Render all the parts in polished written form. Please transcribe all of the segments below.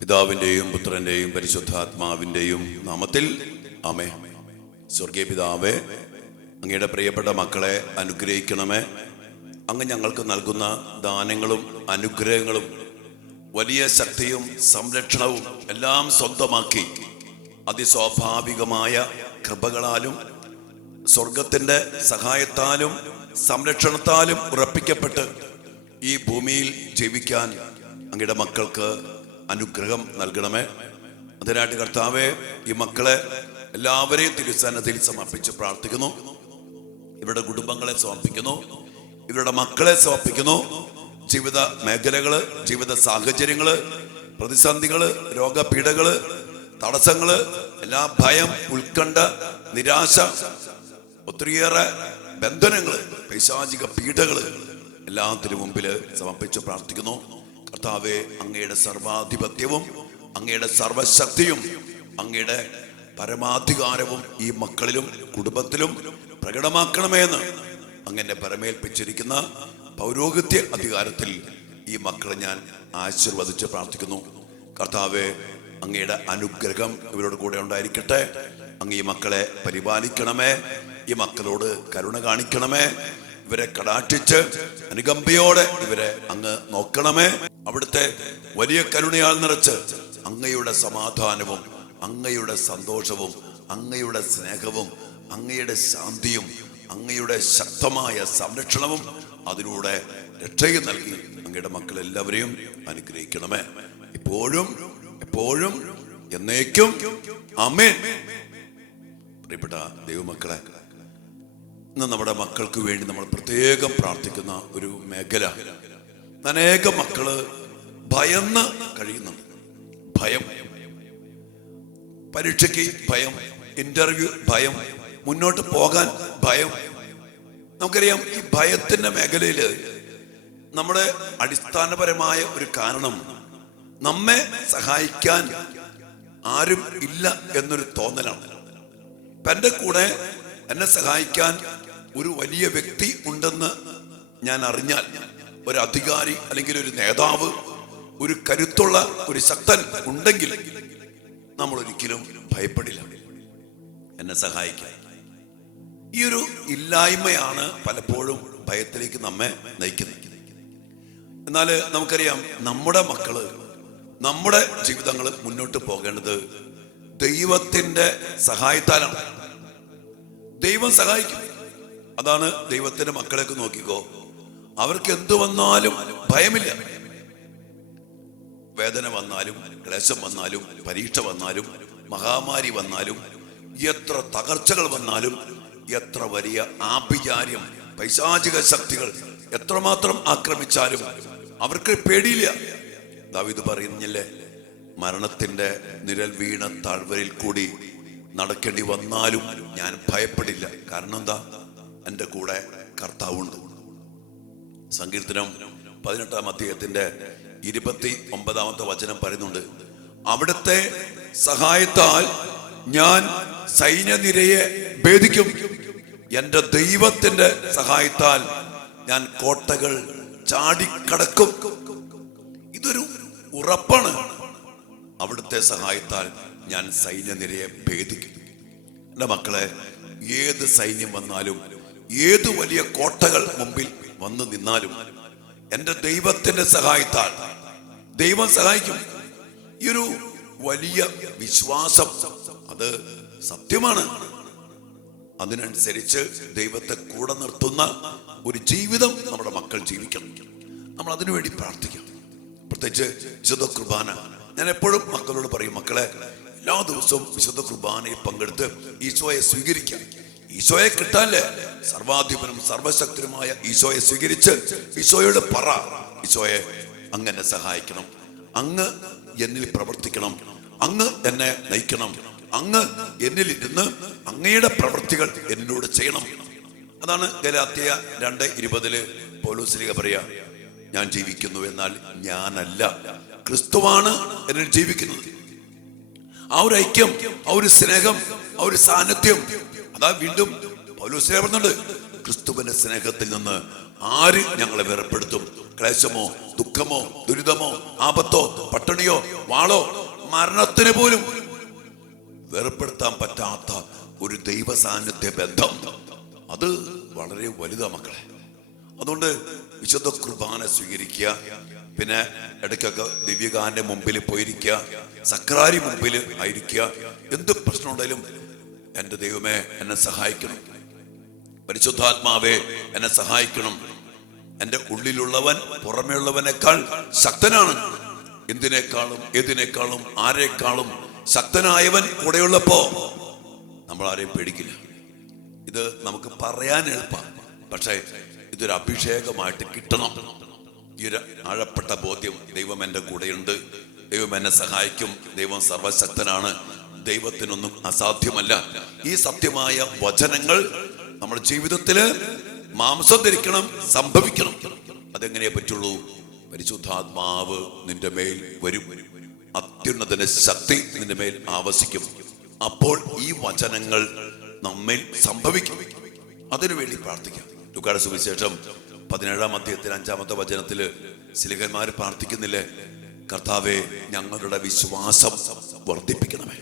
പിതാവിൻ്റെയും പുത്രൻ്റെയും പരിശുദ്ധാത്മാവിൻ്റെയും നാമത്തിൽ ആമേൻ. സ്വർഗീയ പിതാവേ, അങ്ങയുടെ പ്രിയപ്പെട്ട മക്കളെ അനുഗ്രഹിക്കണമേ. അങ്ങ് ഞങ്ങൾക്ക് നൽകുന്ന ദാനങ്ങളും അനുഗ്രഹങ്ങളും വലിയ ശക്തിയും സംരക്ഷണവും എല്ലാം സ്വന്തമാക്കി അതിസ്വാഭാവികമായ കൃപകളാലും സ്വർഗത്തിൻ്റെ സഹായത്താലും സംരക്ഷണത്താലും ഉറപ്പിക്കപ്പെട്ട് ഈ ഭൂമിയിൽ ജീവിക്കാൻ അങ്ങയുടെ മക്കൾക്ക് അനുഗ്രഹം നൽകണമേ. അതിനായിട്ട് കർത്താവേ, ഈ മക്കളെ എല്ലാവരെയും തിരുസന്നിധിയിൽ സമർപ്പിച്ച് പ്രാർത്ഥിക്കുന്നു. ഇവരുടെ കുടുംബങ്ങളെ സമർപ്പിക്കുന്നു, ഇവരുടെ മക്കളെ സമർപ്പിക്കുന്നു. ജീവിത മേഖലകള്, ജീവിത സാഹചര്യങ്ങള്, പ്രതിസന്ധികള്, രോഗപീഠകള്, തടസ്സങ്ങള്, എല്ലാ ഭയം, ഉത്കണ്ഠ, നിരാശ, ഒത്തിരിയേറെ ബന്ധനങ്ങള്, പൈശാചിക പീഡകള് എല്ലാത്തിനു മുമ്പില് സമർപ്പിച്ച് പ്രാർത്ഥിക്കുന്നു. കർത്താവേ, അങ്ങയുടെ സർവാധിപത്യവും അങ്ങയുടെ സർവശക്തിയും അങ്ങയുടെ പരമാധികാരവും ഈ മക്കളിലും കുടുംബത്തിലും പ്രകടമാക്കണമെന്ന് അങ്ങനെ പരമേൽപ്പിച്ചിരിക്കുന്ന പൗരോഹിത്യ അധികാരത്തിൽ ഈ മക്കളെ ഞാൻ ആശീർവദിച്ച് പ്രാർത്ഥിക്കുന്നു. കർത്താവേ, അങ്ങയുടെ അനുഗ്രഹം ഇവരോട് കൂടെ ഉണ്ടായിരിക്കട്ടെ. അങ്ങ് ഈ മക്കളെ പരിപാലിക്കണമേ, ഈ മക്കളോട് കരുണ കാണിക്കണമേ, ഇവരെ കടാക്ഷിച്ച് അനുകമ്പയോടെ ഇവരെ അങ്ങ് നോക്കണമേ. അവിടുത്തെ വലിയ കരുണയാൽ നിറച്ച് അങ്ങയുടെ സമാധാനവും അങ്ങയുടെ സന്തോഷവും അങ്ങയുടെ സ്നേഹവും അങ്ങയുടെ ശാന്തിയും അങ്ങയുടെ ശക്തമായ സംരക്ഷണവും അതിലൂടെ രക്ഷയും നൽകി അങ്ങയുടെ മക്കളെല്ലാവരെയും അനുഗ്രഹിക്കണമേ, ഇപ്പോഴും എപ്പോഴും എന്നേക്കും. ആമേൻ. പ്രിയപ്പെട്ട ദൈവമക്കളെ, ഇന്ന് നമ്മുടെ മക്കൾക്ക് വേണ്ടി നമ്മൾ പ്രത്യേകം പ്രാർത്ഥിക്കുന്ന ഒരു മേഖല. അനേകം മക്കള് ഭയന്ന് കഴിയുന്നുണ്ട്. ഭയം, പരീക്ഷയ്ക്ക് ഭയം, ഇന്റർവ്യൂ ഭയം, മുന്നോട്ട് പോകാൻ ഭയം. നമുക്കറിയാം, ഈ ഭയത്തിന്റെ മേഖലയില് നമ്മുടെ അടിസ്ഥാനപരമായ ഒരു കാരണം നമ്മെ സഹായിക്കാൻ ആരും ഇല്ല എന്നൊരു തോന്നലാണ്. ഇപ്പൊ എൻ്റെ കൂടെ എന്നെ സഹായിക്കാൻ ഒരു വലിയ വ്യക്തി ഉണ്ടെന്ന് ഞാൻ അറിഞ്ഞാൽ, ഒരു അധികാരി അല്ലെങ്കിൽ ഒരു നേതാവ്, ഒരു കരുത്തുള്ള ഒരു ശക്തൻ ഉണ്ടെങ്കിൽ നമ്മൾ ഒരിക്കലും ഭയപ്പെടില്ല എന്നെ സഹായിക്കാൻ. ഈ ഒരു ഇല്ലായ്മയാണ് പലപ്പോഴും ഭയത്തിലേക്ക് നമ്മെ നയിക്കുന്നത്. എന്നാൽ നമുക്കറിയാം, നമ്മുടെ മക്കള്, നമ്മുടെ ജീവിതങ്ങൾ മുന്നോട്ട് പോകേണ്ടത് ദൈവത്തിന്റെ സഹായത്താലാണ്. ദൈവം സഹായിക്കും. അതാണ് ദൈവത്തിന്റെ മക്കളെയൊക്കെ നോക്കിക്കോ, അവർക്ക് എന്തു വന്നാലും ഭയമില്ല. വേദന വന്നാലും, ക്ലേശം വന്നാലും, പരീക്ഷ വന്നാലും, മഹാമാരി വന്നാലും, എത്ര തകർച്ചകൾ വന്നാലും, എത്ര വലിയ ആഭിചാര്യം, പൈശാചിക ശക്തികൾ എത്രമാത്രം ആക്രമിച്ചാലും അവർക്ക് പേടിയില്ല. ദാവീദ് പറയുന്നില്ലേ, മരണത്തിന്റെ നിഴൽ വീണ താഴ്വരയിൽ കൂടി നടക്കേണ്ടി വന്നാലും ഞാൻ ഭയപ്പെടില്ല. കാരണം എന്താ? എൻ്റെ കൂടെ കർത്താവുണ്ട്. സങ്കീർത്തനം 18-ാം അധ്യായത്തിന്റെ 29-ാമത്തെ വചനം പറയുന്നുണ്ട്, അവിടുത്തെ സഹായത്താൽ ഞാൻ സൈന്യനിരയെ ഭേദിക്കും, എൻ്റെ ദൈവത്തിന്റെ സഹായത്താൽ ഞാൻ കോട്ടകൾ ചാടിക്കടക്കും. ഇതൊരു ഉറപ്പാണ്. അവിടുത്തെ സഹായത്താൽ ഞാൻ സൈന്യനിരയെ ഭേദിക്കും. എൻ്റെ മക്കളെ, ഏത് സൈന്യം വന്നാലും, ഏത് വലിയ കോട്ടകൾ മുമ്പിൽ വന്നു നിന്നാലും എൻ്റെ ദൈവത്തിന്റെ സഹായത്താൽ ദൈവം സഹായിക്കും. ഈ ഒരു വലിയ വിശ്വാസം, അത് സത്യമാണ്. അതിനനുസരിച്ച് ദൈവത്തെ കൂടെ നിർത്തുന്ന ഒരു ജീവിതം നമ്മുടെ മക്കൾ ജീവിക്കണം. നമ്മൾ അതിനുവേണ്ടി പ്രാർത്ഥിക്കണം. പ്രത്യേകിച്ച് വിശുദ്ധ കുർബാന. ഞാൻ എപ്പോഴും മക്കളോട് പറയും, മക്കളെ, എല്ലാ ദിവസവും വിശുദ്ധ കുർബാനയിൽ പങ്കെടുത്ത് ഈശോയെ സ്വീകരിക്കാം. ഈശോയെ കിട്ടാല്ലേ, സർവാധിപനും സർവശക്തനുമായ ഈശോയെ സ്വീകരിച്ച് ഈശോയോട് പറ, ഈശോയെ അങ്ങനെ സഹായിക്കണം, അങ്ങ് എന്നിൽ പ്രവർത്തിക്കണം, അങ്ങ് എന്നെ നയിക്കണം, അങ്ങ് എന്നിലിരുന്ന് അങ്ങയുടെ പ്രവൃത്തികൾ എന്നോട് ചെയ്യണം. അതാണ് ഗലാത്യ 2:20 പൗലോസ് ശ്ലീഹ പറയാ, ഞാൻ ജീവിക്കുന്നു, എന്നാൽ ഞാനല്ല, ക്രിസ്തുവാണ് എന്നിൽ ജീവിക്കുന്നത്. ആ ഒരു ഐക്യം, ആ ഒരു സ്നേഹം, ആ ഒരു സാന്നിധ്യം, അതാ വീണ്ടും പൗലോസ് പറയുന്നുണ്ട്, ക്രിസ്തുവിന്റെ സ്നേഹത്തിൽ നിന്ന് ആര് ഞങ്ങളെ വേർപ്പെടുത്തും? ക്ലേശമോ, ദുഃഖമോ, ദുരിതമോ, ആപത്തോ, പട്ടിണിയോ, വാളോ, മരണത്തിന് പോലും വേർപ്പെടുത്താൻ പറ്റാത്ത ഒരു ദൈവ സാന്നിധ്യ ബന്ധം, അത് വളരെ വലുതാ മക്കളെ. അതുകൊണ്ട് വിശുദ്ധ കുർബാന സ്വീകരിക്കുക. പിന്നെ ഇടയ്ക്കൊക്കെ ദിവ്യകാന്റെ മുമ്പിൽ പോയിരിക്കുക, സക്രാരി മുമ്പിൽ ആയിരിക്കുക. എന്ത് പ്രശ്നമുണ്ടെങ്കിലും എൻ്റെ ദൈവമേ എന്നെ സഹായിക്കണം, പരിശുദ്ധാത്മാവേ എന്നെ സഹായിക്കണം. എൻ്റെ ഉള്ളിലുള്ളവൻ പുറമേയുള്ളവനേക്കാൾ ശക്തനാണ്. എന്തിനേക്കാളും ഏതിനേക്കാളും ആരെക്കാളും ശക്തനായവൻ കൂടെയുള്ളപ്പോ നമ്മൾ ആരെയും പേടിക്കില്ല. ഇത് നമുക്ക് പറയാൻ എളുപ്പമാണ്, പക്ഷേ ഇതൊരു അഭിഷേകമായിട്ട് കിട്ടണം. ഈ ഒരു ആഴപ്പെട്ട ബോധ്യം, ദൈവം എൻ്റെ കൂടെയുണ്ട്, ദൈവം എന്നെ സഹായിക്കും, ദൈവം സർവശക്തനാണ്, ദൈവത്തിനൊന്നും അസാധ്യമല്ല. ഈ സത്യമായ വചനങ്ങൾ നമ്മുടെ ജീവിതത്തില് മാംസം ധരിക്കണം, സംഭവിക്കണം. അതെങ്ങനെയേ പറ്റുള്ളൂ? പരിശുദ്ധാത്മാവ് നിന്റെ മേൽ വരും, അത്യുന്നതന്റെ ശക്തി നിന്റെ മേൽ ആവസിക്കും. അപ്പോൾ ഈ വചനങ്ങൾ നമ്മിൽ സംഭവിക്കും. അതിനുവേണ്ടി പ്രാർത്ഥിക്കാം. ലൂക്കായുടെ സുവിശേഷം 17-ാം അധ്യായത്തിൽ 5-ാമത്തെ വചനത്തില് ശ്ലീഹന്മാർ പ്രാർത്ഥിക്കുന്നില്ലേ, കർത്താവേ ഞങ്ങളുടെ വിശ്വാസം വർദ്ധിപ്പിക്കണമേ.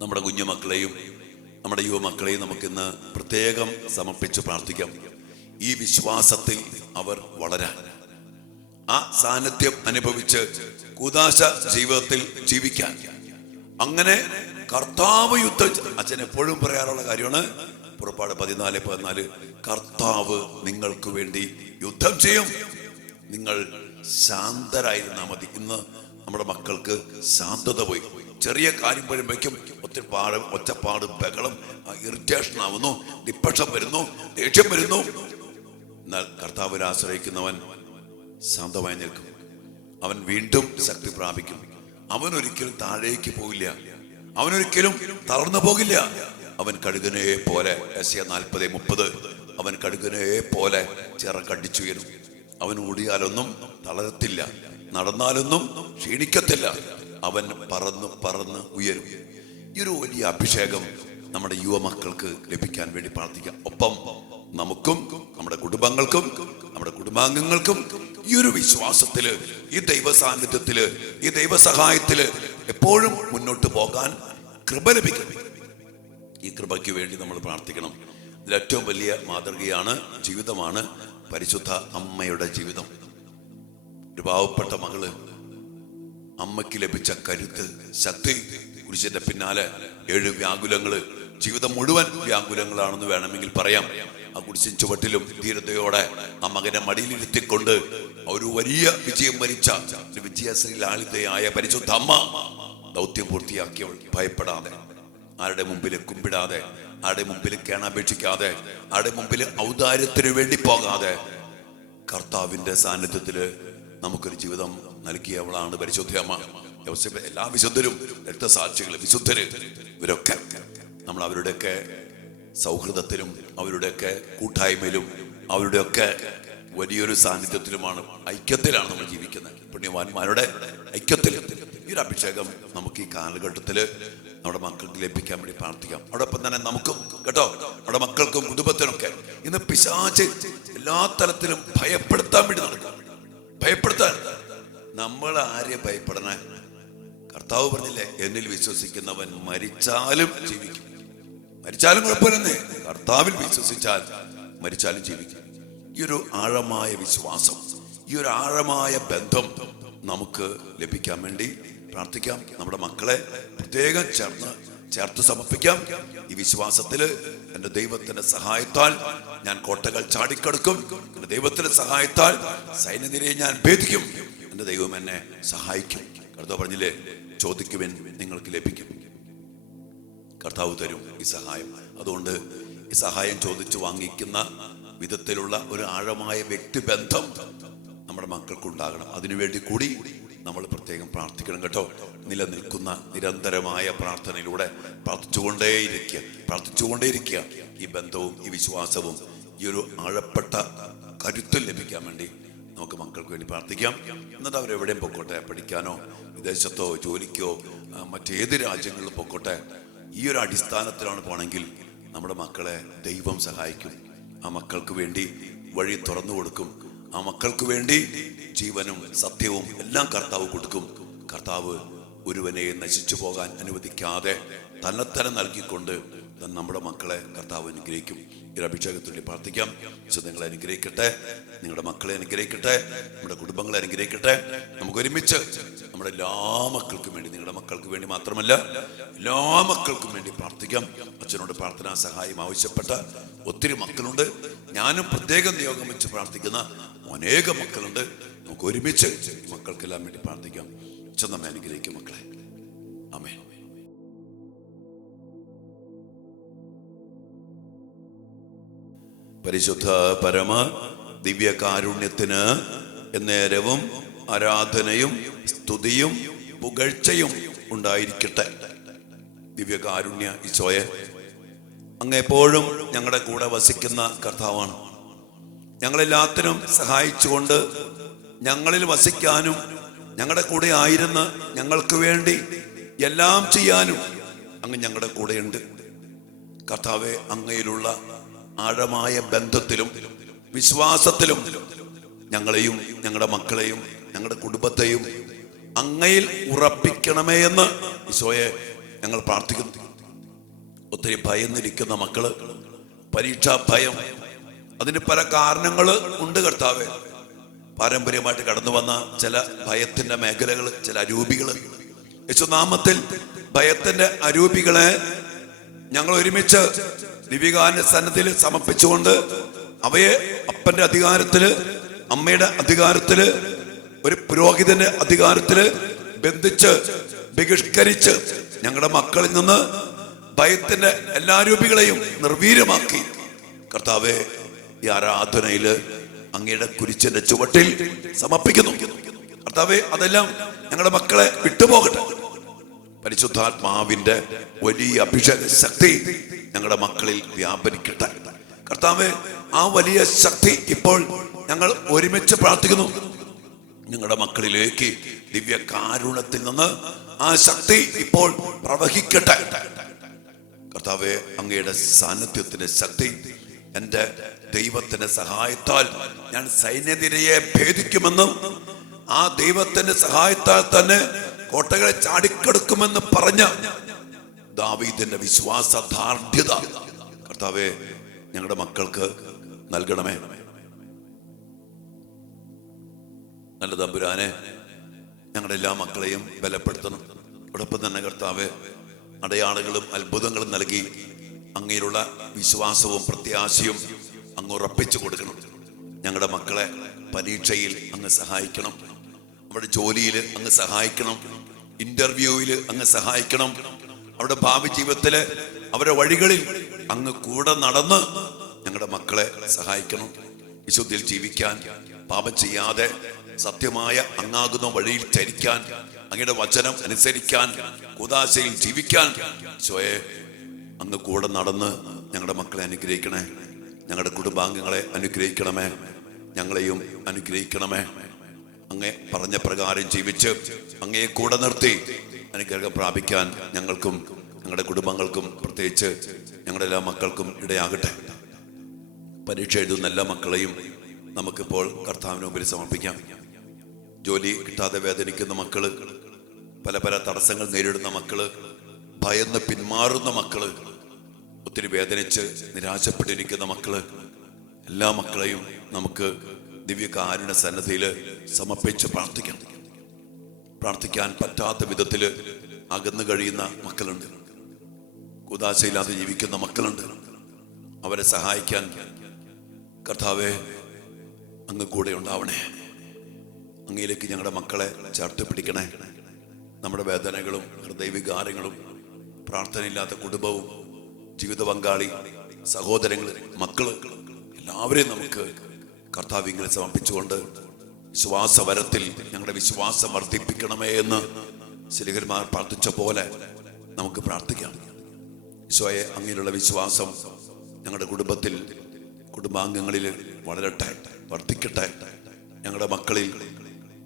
നമ്മുടെ കുഞ്ഞുമക്കളെയും നമ്മുടെ യുവമക്കളെയും നമുക്കിന്ന് പ്രത്യേകം സമർപ്പിച്ച് പ്രാർത്ഥിക്കാം. ഈ വിശ്വാസത്തിൽ അവർ വളരാൻ, ആ സാന്നിധ്യം അനുഭവിച്ച് കൂദാശ ജീവിതത്തിൽ ജീവിക്കാൻ, അങ്ങനെ കർത്താവ് യുദ്ധം. അച്ഛൻ എപ്പോഴും പറയാറുള്ള കാര്യമാണ്, പുറപ്പാട് 14:14, കർത്താവ് നിങ്ങൾക്ക് വേണ്ടി യുദ്ധം ചെയ്യും, നിങ്ങൾ ശാന്തരായിരുന്നാൽ മതി. ഇന്ന് നമ്മുടെ മക്കൾക്ക് ശാന്തത പോയി. ചെറിയ കാര്യം വരുമ്പോഴേക്കും ഒച്ചപ്പാട്, ബഹളം, ഇറിറ്റേഷൻ ആവുന്നു, ഡിപ്രഷൻ വരുന്നു, ദേഷ്യം വരുന്നു. എന്നാൽ കർത്താവിൽ ആശ്രയിക്കുന്നവൻ ശാന്തമായി നിൽക്കും. അവൻ വീണ്ടും ശക്തി പ്രാപിക്കും. അവനൊരിക്കലും താഴേക്ക് പോകില്ല, അവനൊരിക്കലും തളർന്നു പോകില്ല. അവൻ കഴുകനെ പോലെ, യെശയ്യാ 40:30, അവൻ കഴുകനെ പോലെ ചിറകടിച്ചുയരും. അവൻ ഓടിയാലൊന്നും തളരത്തില്ല, നടന്നാലൊന്നും ക്ഷീണിക്കത്തില്ല. അവൻ പറന്ന് പറന്ന് ഉയരും. ഈ ഒരു വലിയ അഭിഷേകം നമ്മുടെ യുവമക്കൾക്ക് ലഭിക്കാൻ വേണ്ടി പ്രാർത്ഥിക്കാം. ഒപ്പം നമുക്കും നമ്മുടെ കുടുംബങ്ങൾക്കും നമ്മുടെ കുടുംബാംഗങ്ങൾക്കും ഈ ഒരു വിശ്വാസത്തില്, ഈ ദൈവ സാന്നിധ്യത്തില്, ഈ ദൈവസഹായത്തില് എപ്പോഴും മുന്നോട്ട് പോകാൻ കൃപ ലഭിക്കും. ഈ കൃപയ്ക്ക് വേണ്ടി നമ്മൾ പ്രാർത്ഥിക്കണം. ഇതിൽ ഏറ്റവും വലിയ മാതൃകയാണ്, ജീവിതമാണ് പരിശുദ്ധ അമ്മയുടെ ജീവിതം. ഒരു പാവപ്പെട്ട മകള്, അമ്മയ്ക്ക് ലഭിച്ച കരുത്ത്, ശക്തി, കുരിശിന്റെ പിന്നാലെ 7 വ്യാകുലങ്ങള്, ജീവിതം മുഴുവൻ വ്യാകുലങ്ങളാണെന്ന് വേണമെങ്കിൽ പറയാം. ആ കുരിശിൻ ചുവട്ടിലും ധീരതയോടെ ആ മകനെ മടിയിലിരുത്തിക്കൊണ്ട് ഒരു വലിയ വിജയം വരിച്ച വിജയശ്രീ ലാളിതയായ പരിശുദ്ധ അമ്മ ദൗത്യം പൂർത്തിയാക്കിയവൾ. ഭയപ്പെടാതെ, ആരുടെ മുമ്പിൽ കുമ്പിടാതെ, ആരുടെ മുമ്പിൽ കേണാപേക്ഷിക്കാതെ, ആരുടെ മുമ്പിൽ ഔദാര്യത്തിന് വേണ്ടി പോകാതെ, കർത്താവിന്റെ സാന്നിധ്യത്തില് നമുക്കൊരു ജീവിതം നൽകിയവളാണ് പരിശുദ്ധ അമ്മ. എല്ലാ വിശുദ്ധരും, രക്തസാക്ഷികളും, വിശുദ്ധര്, ഇവരൊക്കെ നമ്മൾ അവരുടെയൊക്കെ സൗഹൃദത്തിലും അവരുടെയൊക്കെ കൂട്ടായ്മയിലും അവരുടെയൊക്കെ വലിയൊരു സാന്നിധ്യത്തിലുമാണ്, ഐക്യത്തിലാണ് നമ്മൾ ജീവിക്കുന്നത്. പുണ്യവാന്മാരുടെ ഐക്യത്തിൽ. ഈ ഒരു അഭിഷേകം നമുക്ക് ഈ കാലഘട്ടത്തില് നമ്മുടെ മക്കൾക്ക് ലഭിക്കാൻ വേണ്ടി പ്രാർത്ഥിക്കാം. അതോടൊപ്പം തന്നെ നമുക്കും കേട്ടോ, നമ്മുടെ മക്കൾക്കും കുടുംബത്തിനൊക്കെ. ഇന്ന് പിശാച് എല്ലാ തലത്തിലും ഭയപ്പെടുത്താൻ വേണ്ടി നടക്കും. ഭയപ്പെടുത്താൻ നമ്മൾ ആരെ ഭയപ്പെടണേ? കർത്താവ് പറഞ്ഞില്ലേ, എന്നിൽ വിശ്വസിക്കുന്നവൻ മരിച്ചാലും ജീവിക്കും. മരിച്ചാലും കുഴപ്പമില്ലെന്നേ, കർത്താവിൽ വിശ്വസിച്ചാൽ മരിച്ചാലും ജീവിക്കും. ഈ ഒരു ആഴമായ വിശ്വാസം, ഈ ഒരു ആഴമായ ബന്ധം നമുക്ക് ലഭിക്കാൻ വേണ്ടി പ്രാർത്ഥിക്കാം. നമ്മുടെ മക്കളെ പ്രത്യേകം ചേർത്ത് സമർപ്പിക്കാം. ഈ വിശ്വാസത്തില് എൻ്റെ ദൈവത്തിന്റെ സഹായത്താൽ ഞാൻ കോട്ടകൾ ചാടിക്കടക്കും, എൻ്റെ ദൈവത്തിന്റെ സഹായത്താൽ സൈന്യനിരയെ ഞാൻ ഭേദിക്കും, എൻ്റെ ദൈവം എന്നെ സഹായിക്കും. കർത്താവ് പറഞ്ഞില്ലേ, ചോദിക്കുവിൻ നിങ്ങൾക്ക് ലഭിക്കും. കർത്താവ് തരും ഈ സഹായം. അതുകൊണ്ട് ഈ സഹായം ചോദിച്ചു വാങ്ങിക്കുന്ന വിധത്തിലുള്ള ഒരു ആഴമായ വ്യക്തിബന്ധം നമ്മുടെ മക്കൾക്കുണ്ടാകണം. അതിനുവേണ്ടി കൂടി നമ്മൾ പ്രത്യേകം പ്രാർത്ഥിക്കണം കേട്ടോ. നിലനിൽക്കുന്ന നിരന്തരമായ പ്രാർത്ഥനയിലൂടെ പ്രാർത്ഥിച്ചുകൊണ്ടേയിരിക്കുക. ഈ ബന്ധവും ഈ വിശ്വാസവും ഈ ഒരു ആഴപ്പെട്ട കരുത്തിൽ ലഭിക്കാൻ വേണ്ടി നമുക്ക് മക്കൾക്ക് വേണ്ടി പ്രാർത്ഥിക്കാം. എന്നിട്ട് അവരെവിടെയും പൊക്കോട്ടെ, പഠിക്കാനോ വിദേശത്തോ ജോലിക്കോ മറ്റേത് രാജ്യങ്ങളിലും പൊക്കോട്ടെ, ഈ ഒരു അടിസ്ഥാനത്തിലാണ് പോണെങ്കിൽ നമ്മുടെ മക്കളെ ദൈവം സഹായിക്കും. ആ മക്കൾക്ക് വേണ്ടി വഴി തുറന്നു കൊടുക്കും. ആ മക്കൾക്ക് വേണ്ടി ജീവനും സത്യവും എല്ലാം കർത്താവ് കൊടുക്കും. കർത്താവ് ഒരുവനെ നശിച്ചു പോകാൻ അനുവദിക്കാതെ തന്നെത്തന്നെ നൽകിക്കൊണ്ട് നമ്മുടെ മക്കളെ കർത്താവ് അനുഗ്രഹിക്കും. ഈ അഭിഷേകത്തിൽ പ്രാർത്ഥിക്കാം. നിങ്ങളെ അനുഗ്രഹിക്കട്ടെ, നിങ്ങളുടെ മക്കളെ അനുഗ്രഹിക്കട്ടെ, നമ്മുടെ കുടുംബങ്ങളെ അനുഗ്രഹിക്കട്ടെ. നമുക്ക് ഒരുമിച്ച് നമ്മുടെ എല്ലാ മക്കൾക്കും വേണ്ടി, നിങ്ങളുടെ മക്കൾക്ക് വേണ്ടി മാത്രമല്ല എല്ലാ മക്കൾക്കും വേണ്ടി പ്രാർത്ഥിക്കാം. അച്ഛനോട് പ്രാർത്ഥനാ സഹായം ആവശ്യപ്പെട്ട ഒത്തിരി മക്കളുണ്ട്. ഞാനും പ്രത്യേകം നിയോഗം വെച്ച് പ്രാർത്ഥിക്കുന്ന അനേകം മക്കളുണ്ട്. നമുക്ക് ഒരുമിച്ച് മക്കൾക്കെല്ലാം വേണ്ടി പ്രാർത്ഥിക്കാം. അച്ഛൻ നമ്മെ അനുഗ്രഹിക്കും മക്കളെ. ആമേൻ. പരിശുദ്ധ പരമ ദിവ്യകാരുണ്യത്തിന് എന്നേരവും ആരാധനയും സ്തുതിയും പുകഴ്ചയും ഉണ്ടായിരിക്കട്ടെ. ദിവ്യകാരുണ്യ ഈശോയെ, അങ്ങ് എപ്പോഴും ഞങ്ങളുടെ കൂടെ വസിക്കുന്ന കർത്താവാണ്. ഞങ്ങളെല്ലാത്തിനും സഹായിച്ചുകൊണ്ട് ഞങ്ങളിൽ വസിക്കാനും ഞങ്ങളുടെ കൂടെ ആയിരുന്ന് ഞങ്ങൾക്ക് വേണ്ടി എല്ലാം ചെയ്യാനും അങ്ങ് ഞങ്ങളുടെ കൂടെയുണ്ട്. കർത്താവെ, അങ്ങയിലുള്ള ആഴമായ ബന്ധത്തിലും വിശ്വാസത്തിലും ഞങ്ങളെയും ഞങ്ങളുടെ മക്കളെയും ഞങ്ങളുടെ കുടുംബത്തെയും അങ്ങയിൽ ഉറപ്പിക്കണമേ എന്ന് ഈശോയെ ഞങ്ങൾ പ്രാർത്ഥിക്കുന്നു. ഒത്തിരി ഭയന്നിരിക്കുന്ന മക്കള്, പരീക്ഷാ ഭയം, അതിന് പല കാരണങ്ങൾ ഉണ്ട് കർത്താവെ. പാരമ്പര്യമായിട്ട് കടന്നു വന്ന ചില ഭയത്തിന്റെ മേഖലകൾ, ചില അരൂപികള്, യേശുനാമത്തിൽ ഭയത്തിന്റെ അരൂപികളെ ഞങ്ങൾ ഒരുമിച്ച് ദിവ്യകാരുണ്യ സന്നിധിയിൽ സമർപ്പിച്ചുകൊണ്ട് അവയെ അപ്പന്റെ അധികാരത്തില്, അമ്മയുടെ അധികാരത്തില്, ഒരു പുരോഹിതന്റെ അധികാരത്തില് ബന്ധിച്ച് ബഹിഷ്കരിച്ച് ഞങ്ങളുടെ മക്കളിൽ നിന്ന് ഭയത്തിന്റെ എല്ലാ രൂപികളെയും നിർവീര്യമാക്കി കർത്താവെ ഈ ആരാധനയില് അങ്ങയുടെ കുരിശിന്റെ ചുവട്ടിൽ സമർപ്പിക്കുന്നു. കർത്താവെ, അതെല്ലാം ഞങ്ങളുടെ മക്കളെ വിട്ടുപോകട്ടെ. പരിശുദ്ധാത്മാവിന്റെ വലിയ അഭിഷേക ശക്തി ഞങ്ങളുടെ മക്കളിൽ വ്യാപരിക്കട്ടെ. കർത്താവെ, ആ വലിയ ശക്തി ഇപ്പോൾ ഞങ്ങൾ ഒരുമിച്ച് പ്രാർത്ഥിക്കുന്നു. ഞങ്ങളുടെ മക്കളിലേക്ക് ദിവ്യ കാരുണ്യത്തിൽ നിന്ന് ആ ശക്തി ഇപ്പോൾ പ്രവഹിക്കട്ടെ. കർത്താവെ, അങ്ങയുടെ സാന്നിധ്യത്തിന്റെ ശക്തി, എൻ്റെ ദൈവത്തിന്റെ സഹായത്താൽ ഞാൻ സൈന്യനിരയെ ഭേദിക്കുമെന്നും ആ ദൈവത്തിന്റെ സഹായത്താൽ തന്നെ കോട്ടകളെ ചാടിക്കെടുക്കുമെന്ന് പറഞ്ഞ ദാവീദിന്റെ വിശ്വാസദാർഢ്യത കർത്താവെ ഞങ്ങളുടെ മക്കൾക്ക് നൽകണമേ. നല്ല തമ്പുരാനെ, ഞങ്ങളുടെ എല്ലാ മക്കളെയും ബലപ്പെടുത്തണം. അതോടൊപ്പം തന്നെ കർത്താവെ, അടയാളങ്ങളും അത്ഭുതങ്ങളും നൽകി അങ്ങയിലുള്ള വിശ്വാസവും പ്രത്യാശയും അങ്ങ് ഉറപ്പിച്ചു കൊടുക്കണം. ഞങ്ങളുടെ മക്കളെ പരീക്ഷയിൽ അങ്ങ് സഹായിക്കണം, അവരുടെ ജോലിയിൽ അങ്ങ് സഹായിക്കണം, ഇന്റർവ്യൂവിൽ അങ്ങ് സഹായിക്കണം, അവരുടെ ഭാവി ജീവിതത്തില് അവരുടെ വഴികളിൽ അങ്ങ് കൂടെ നടന്ന് ഞങ്ങളുടെ മക്കളെ സഹായിക്കണം. വിശുദ്ധിയിൽ ജീവിക്കാൻ, പാപം ചെയ്യാതെ സത്യമായ അങ്ങാകുന്ന വഴിയിൽ ചരിക്കാൻ, അങ്ങയുടെ വചനം അനുസരിക്കാൻ, കൂദാശയിൽ ജീവിക്കാൻ ഈശോയെ അങ്ങ് കൂടെ നടന്ന് ഞങ്ങളുടെ മക്കളെ അനുഗ്രഹിക്കണേ. ഞങ്ങളുടെ കുടുംബാംഗങ്ങളെ അനുഗ്രഹിക്കണമേ, ഞങ്ങളെയും അനുഗ്രഹിക്കണമേ. അങ്ങേ പറഞ്ഞ പ്രകാരം ജീവിച്ച് അങ്ങയെ കൂടെ നിർത്തി അനുഗ്രഹം പ്രാപിക്കാൻ ഞങ്ങൾക്കും ഞങ്ങളുടെ കുടുംബങ്ങൾക്കും പ്രത്യേകിച്ച് ഞങ്ങളുടെ എല്ലാ മക്കൾക്കും ഇടയാകട്ടെ. പരീക്ഷ എഴുതുന്ന എല്ലാ മക്കളെയും നമുക്കിപ്പോൾ കർത്താവിന് മുമ്പിൽ സമർപ്പിക്കാം. ജോലി കിട്ടാതെ വേദനിക്കുന്ന മക്കള്, പല പല തടസ്സങ്ങൾ നേരിടുന്ന മക്കള്, ഭയന്ന് പിന്മാറുന്ന മക്കള്, ഒത്തിരി വേദനിച്ച് നിരാശപ്പെട്ടിരിക്കുന്ന മക്കള്, എല്ലാ മക്കളെയും നമുക്ക് ദിവ്യകാരുണ്യ സന്നിധിയിൽ സമർപ്പിച്ച് പ്രാർത്ഥിക്കാം. പ്രാർത്ഥിക്കാൻ പറ്റാത്ത വിധത്തില് അകന്നു കഴിയുന്ന മക്കളുണ്ട്, കൂദാശയില്ലാതെ ജീവിക്കുന്ന മക്കളുണ്ട്. അവരെ സഹായിക്കാൻ കർത്താവെ അങ്ങ് കൂടെ ഉണ്ടാവണേ. അങ്ങയിലേക്ക് ഞങ്ങളുടെ മക്കളെ ചേർത്ത് പിടിക്കണേ. നമ്മുടെ വേദനകളും ഹൃദയവികാരങ്ങളും, പ്രാർത്ഥനയില്ലാത്ത കുടുംബവും, ജീവിത പങ്കാളി, സഹോദരങ്ങൾ, മക്കള് എല്ലാവരെയും നമുക്ക് കർത്താവിങ്ങനെ സമർപ്പിച്ചുകൊണ്ട് വിശ്വാസവരത്തിൽ ഞങ്ങളുടെ വിശ്വാസം വർദ്ധിപ്പിക്കണമേ എന്ന് ശിലകന്മാർ പ്രാർത്ഥിച്ച പോലെ നമുക്ക് പ്രാർത്ഥിക്കാം. ഈശോയെ, അങ്ങനെയുള്ള വിശ്വാസം ഞങ്ങളുടെ കുടുംബത്തിൽ, കുടുംബാംഗങ്ങളിൽ വളരട്ടെ, വർദ്ധിക്കട്ടെ. ഞങ്ങളുടെ മക്കളിൽ,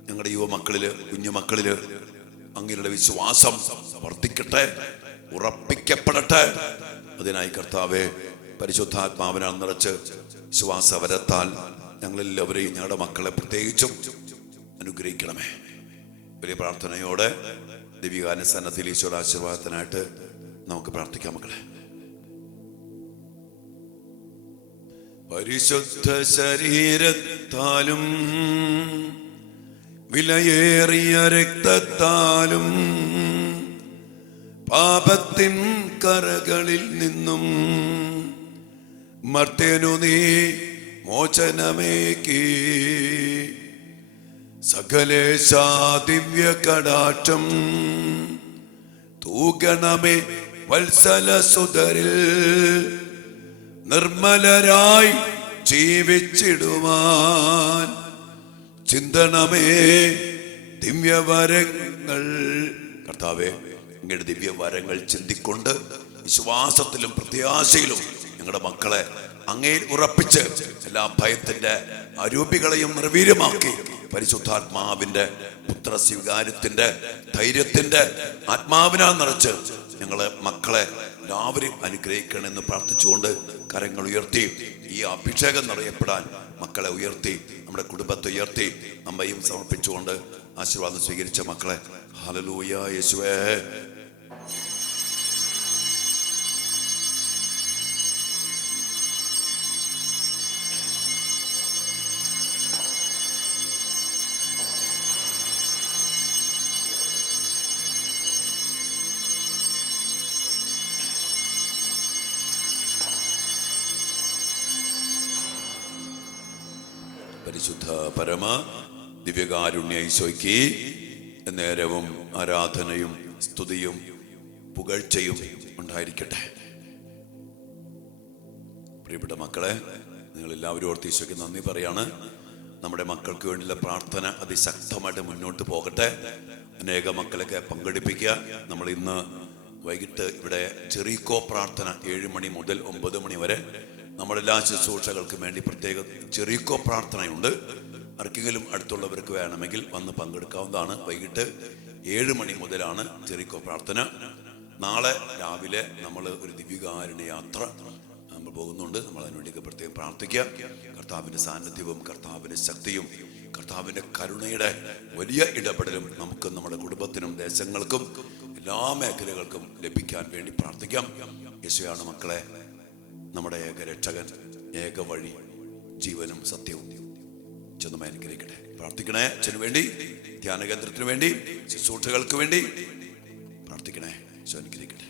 ഞങ്ങളുടെ യുവമക്കളില്, കുഞ്ഞുമക്കളില് അങ്ങനെയുള്ള വിശ്വാസം വർദ്ധിക്കട്ടെ, ഉറപ്പിക്കപ്പെടട്ടെ. അതിനായി കർത്താവെ പരിശുദ്ധാത്മാവിനാൽ നിറച്ച് വിശ്വാസവരത്താൽ ഞങ്ങളെല്ലാവരെയും ഞങ്ങളുടെ മക്കളെ പ്രത്യേകിച്ചും അനുഗ്രഹിക്കണമേ. വലിയ പ്രാർത്ഥനയോടെ ദിവ്യകാനസന്നദ്ധിയിൽ ഈശോയുടെ ആശീർവാദത്തിനായിട്ട് നമുക്ക് പ്രാർത്ഥിക്കാം മക്കളെ. പരിശുദ്ധ ശരീരത്താലും വിലയേറിയ രക്തത്താലും പാപത്തിൻ കറകളിൽ നിന്നും മർത്യനു നീ മോചനമേകി സകലേശാ ദിവ്യ കടാക്ഷം തൂകണമേ വത്സല സുതരിൽ നിർമ്മലരായി ജീവിച്ചിടുവാൻ ചിന്തണമേ ദിവ്യവരങ്ങൾ. കർത്താവേ, ഇങ്ങയുടെ ദിവ്യവരങ്ങൾ ചിന്തിക്കൊണ്ട് വിശ്വാസത്തിലും പ്രത്യാശയിലും ഞങ്ങളുടെ മക്കളെ അങ്ങയിൽ ഉറപ്പിച്ച് എല്ലാ ഭയത്തിന്റെ അരൂപികളെയും നിർവീര്യമാക്കി പരിശുദ്ധാത്മാവിന്റെ പുത്രസ്വീകാര്യത്തിന്റെ ധൈര്യത്തിന്റെ ആത്മാവിനാൽ നിറച്ച് ഞങ്ങള് മക്കളെ എല്ലാവരും അനുഗ്രഹിക്കണമെന്ന് പ്രാർത്ഥിച്ചുകൊണ്ട് കരങ്ങൾ ഉയർത്തി ഈ അഭിഷേകം നിറയപ്പെടാൻ മക്കളെ ഉയർത്തി നമ്മുടെ കുടുംബത്തെ ഉയർത്തി നമ്മയും സമർപ്പിച്ചുകൊണ്ട് ആശീർവാദം സ്വീകരിച്ച മക്കളെ ഹല്ലേലൂയ യേശുവേ. പരിശുദ്ധ പരമ ദിവ്യകാരുണ്യ ഈശോയ്ക്ക് നേരവും ആരാധനയും സ്തുതിയും പുകഴ്ചയും ഉണ്ടായിരിക്കട്ടെ. പ്രിയപ്പെട്ട മക്കളെ, നിങ്ങൾ എല്ലാവരും ഓർത്ത് ഈശോയ്ക്ക് നന്ദി പറയാണ്. നമ്മുടെ മക്കൾക്ക് വേണ്ടിയുള്ള പ്രാർത്ഥന അതിശക്തമായിട്ട് മുന്നോട്ട് പോകട്ടെ. അനേക മക്കളൊക്കെ പങ്കെടുപ്പിക്കുക. നമ്മൾ ഇന്ന് വൈകിട്ട് ഇവിടെ ജെറിക്കോ പ്രാർത്ഥന 7 മണി മുതൽ 9 മണി വരെ നമ്മളെല്ലാ ശുശ്രൂഷകൾക്കും വേണ്ടി പ്രത്യേക ജെറിക്കോ പ്രാർത്ഥനയുണ്ട്. ആർക്കെങ്കിലും അടുത്തുള്ളവർക്ക് വേണമെങ്കിൽ വന്ന് പങ്കെടുക്കാവുന്നതാണ്. വൈകിട്ട് 7 മണി മുതലാണ് ജെറിക്കോ പ്രാർത്ഥന. നാളെ രാവിലെ നമ്മൾ ഒരു ദിവ്യകാരുണ്യ യാത്ര നമ്മൾ പോകുന്നുണ്ട്. നമ്മൾ അതിനുവേണ്ടി പ്രത്യേകം പ്രാർത്ഥിക്കുക. കർത്താവിൻ്റെ സാന്നിധ്യവും കർത്താവിൻ്റെ ശക്തിയും കർത്താവിൻ്റെ കരുണയുടെ വലിയ ഇടപെടലും നമുക്ക് നമ്മുടെ കുടുംബത്തിനും ദേശങ്ങൾക്കും എല്ലാ മേഖലകൾക്കും ലഭിക്കാൻ വേണ്ടി പ്രാർത്ഥിക്കാം. യേശുവാണ് മക്കളെ നമ്മുടെ ഏക രക്ഷകൻ, ഏക വഴി, ജീവനും സത്യവും. ചെന്ന് അനുഗ്രഹിക്കട്ടെ. പ്രാർത്ഥിക്കണേ. അച്ഛന് വേണ്ടി, ധ്യാന കേന്ദ്രത്തിന് വേണ്ടി, ശുശ്രൂഷകൾക്ക് വേണ്ടി പ്രാർത്ഥിക്കണേ. അനുഗ്രഹിക്കട്ടെ.